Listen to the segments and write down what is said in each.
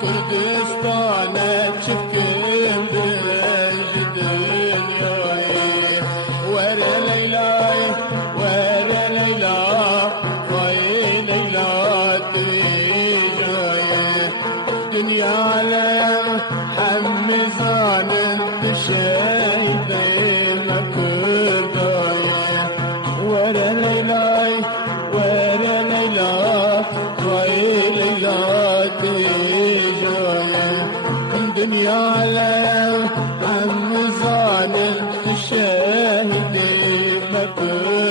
كردستانه چکم دنج دنیای وره لیلای وره لیلا وای لیلا تریجای دنیا علم حمی زانن تشیده مکردای وره لیلای وره لیلا وای لیلا تریجای دنیا علم حمی زانن تشیده مکردای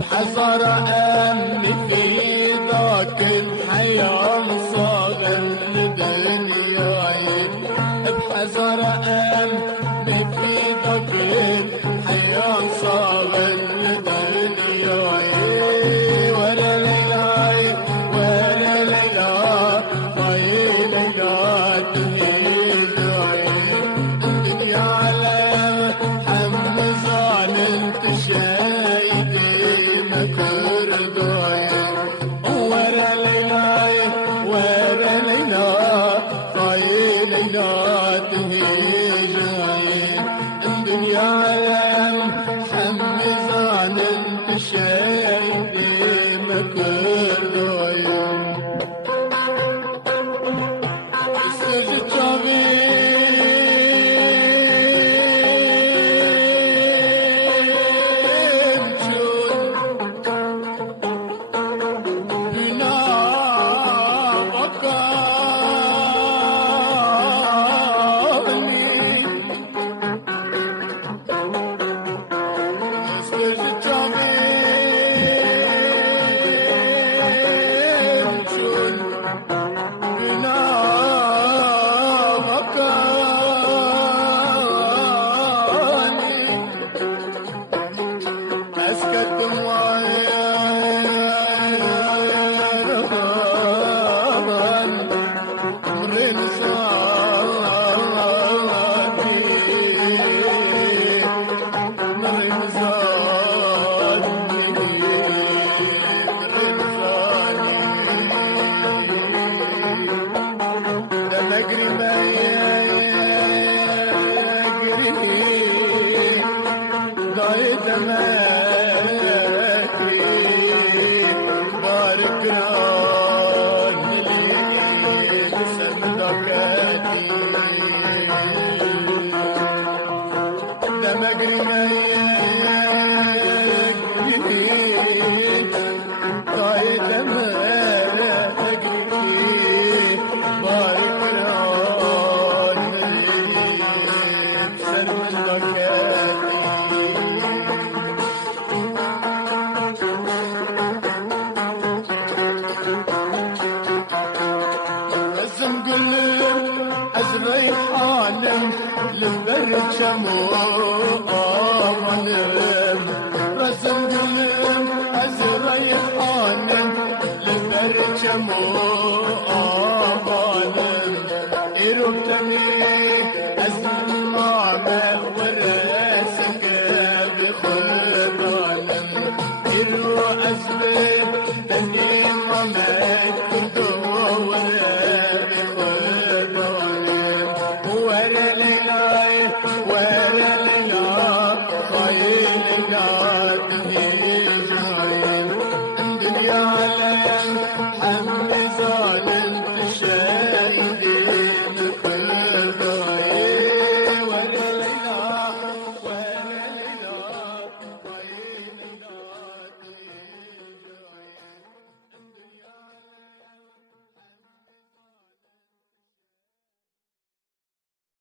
بحذر أمني في ذاك الحياة صاغا لدنياي بحذر أمني في ذاك الحياة صاغا لدنياي ولا ليلاي ولا ليلا طي ليلا تهيداي الدنيا على حمزان انتشايد ما يجري ضايد ما يجري بارك راني لسان ضكاتي ده مجري ما يجري ضايد ما يجري بارك راني لسان ضكاتي لازم قلم أزري حالم للبرد شموع ظلم لازم قلم أزري حالم للبرد شموع ظلم إيروب تميل